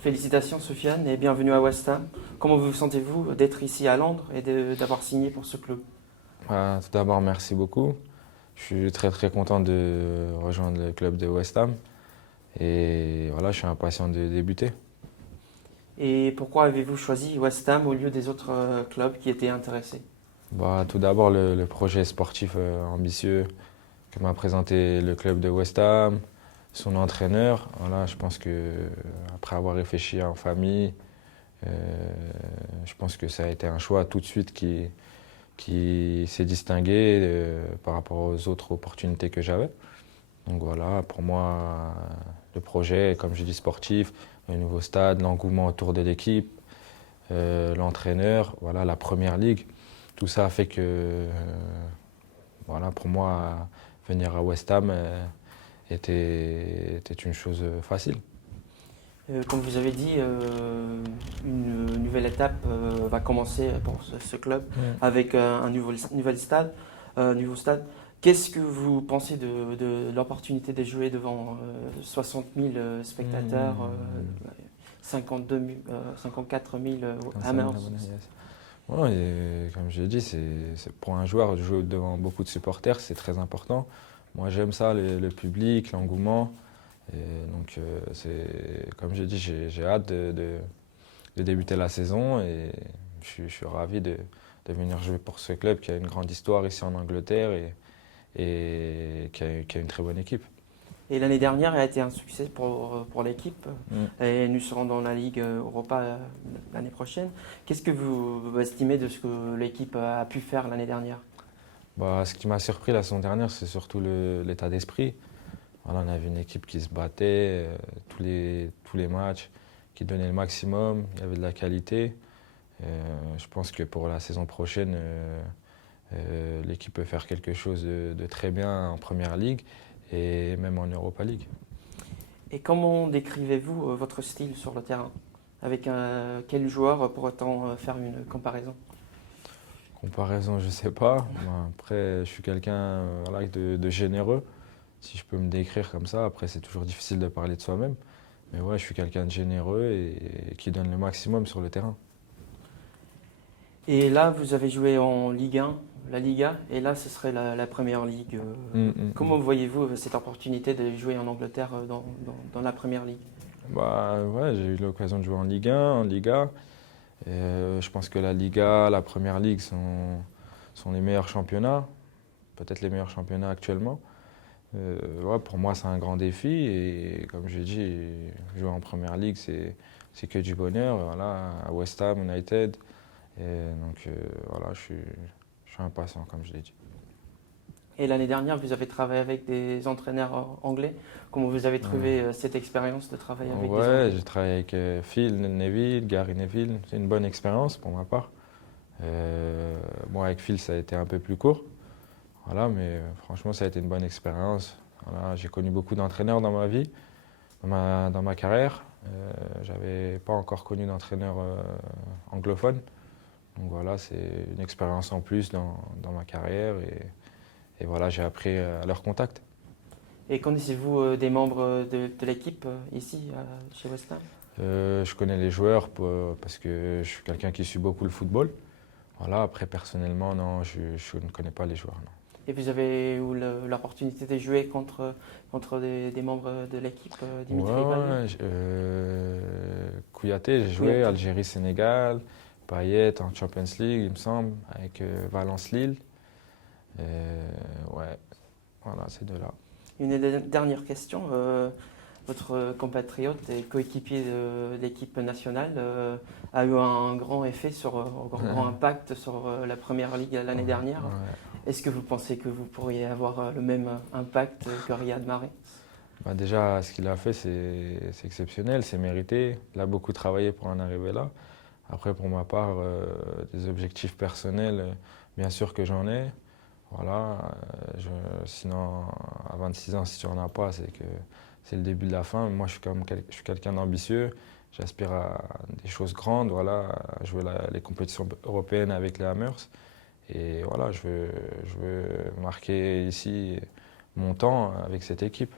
Félicitations Sofiane et bienvenue à West Ham. Comment vous sentez-vous d'être ici à Londres et d'avoir signé pour ce club? Tout d'abord, merci beaucoup. Je suis très très content de rejoindre le club de West Ham et voilà, je suis impatient de débuter. Et pourquoi avez-vous choisi West Ham au lieu des autres clubs qui étaient intéressés? Tout d'abord, le projet sportif ambitieux que m'a présenté le club de West Ham, son entraîneur. Voilà, je pense que après avoir réfléchi en famille, euh, je pense que ça a été un choix tout de suite qui s'est distingué par rapport aux autres opportunités que j'avais. Donc voilà, pour moi, le projet, comme je dis, sportif, le nouveau stade, l'engouement autour de l'équipe, l'entraîneur, voilà, la première ligue, tout ça a fait que, voilà, pour moi, venir à West Ham était une chose facile. Comme vous avez dit, une nouvelle étape va commencer pour ce club avec un nouvel stade, nouveau stade. Qu'est-ce que vous pensez de l'opportunité de jouer devant 60 000 spectateurs, 52 000, 54 000 Hammers? Ouais, et comme je l'ai dit, pour un joueur de jouer devant beaucoup de supporters, c'est très important. Moi, j'aime ça, le public, l'engouement. Et donc, comme je l'ai dit, j'ai hâte de débuter la saison et je suis ravi de venir jouer pour ce club qui a une grande histoire ici en Angleterre et qui a une très bonne équipe. Et l'année dernière a été un succès pour l'équipe. Mm. Et nous serons dans la Ligue Europa l'année prochaine. Qu'est-ce que vous estimez de ce que l'équipe a pu faire l'année dernière? Ce qui m'a surpris la saison dernière, c'est surtout l'état d'esprit. Voilà, on avait une équipe qui se battait tous les matchs, qui donnait le maximum, il y avait de la qualité. Je pense que pour la saison prochaine, l'équipe peut faire quelque chose de très bien en Première Ligue et même en Europa League. Et comment décrivez-vous votre style sur le terrain? Avec quel joueur pourrait-on faire une comparaison? Comparaison, je ne sais pas. Après, je suis quelqu'un voilà, de généreux, si je peux me décrire comme ça. Après, c'est toujours difficile de parler de soi-même. Mais ouais, je suis quelqu'un de généreux et qui donne le maximum sur le terrain. Et là, vous avez joué en Ligue 1, la Liga, et là, ce serait la Première Ligue. Comment voyez-vous cette opportunité de jouer en Angleterre dans la Première Ligue? Ouais, j'ai eu l'occasion de jouer en Ligue 1, en Liga. Je pense que la Liga, la Première Ligue sont les meilleurs championnats, peut-être les meilleurs championnats actuellement. Ouais, pour moi, c'est un grand défi et comme je dit, jouer en Première Ligue, c'est que du bonheur. Voilà, à West Ham United. Et donc voilà, je suis impatient, comme je l'ai dit. Et l'année dernière, vous avez travaillé avec des entraîneurs anglais. Comment vous avez trouvé cette expérience de travailler avec des Ouais, Anglais? j'ai travaillé avec Phil Neville, Gary Neville. C'est une bonne expérience pour ma part. Moi, avec Phil, ça a été un peu plus court. Voilà, mais franchement, ça a été une bonne expérience. Voilà, j'ai connu beaucoup d'entraîneurs dans ma vie, dans ma carrière. J'avais pas encore connu d'entraîneur anglophone. Donc voilà, c'est une expérience en plus dans ma carrière et voilà, j'ai appris à leur contact. Et connaissez-vous des membres de l'équipe ici, chez West Ham? Je connais les joueurs parce que je suis quelqu'un qui suit beaucoup le football. Voilà, après personnellement, non, je ne connais pas les joueurs. Non. Et vous avez eu l'opportunité de jouer contre des membres de l'équipe, Dimitri Payet? Kouyaté, j'ai joué, Kouyaté. Algérie-Sénégal, Payet en Champions League, il me semble, avec Valence-Lille. Ouais, voilà, ces deux-là. Une dernière question. Votre compatriote et coéquipier de l'équipe nationale a eu un grand effet grand impact sur la Première Ligue l'année dernière. Ouais. Est-ce que vous pensez que vous pourriez avoir le même impact que Riyad Mahrez? Déjà, ce qu'il a fait, c'est exceptionnel, c'est mérité. Il a beaucoup travaillé pour en arriver là. Après, pour ma part, des objectifs personnels, bien sûr que j'en ai. Voilà. Sinon, à 26 ans, si tu n'en as pas, c'est que c'est le début de la fin. Moi, je suis quelqu'un d'ambitieux. J'aspire à des choses grandes, voilà, à jouer les compétitions européennes avec les Hammers. Et voilà, je veux marquer ici mon temps avec cette équipe.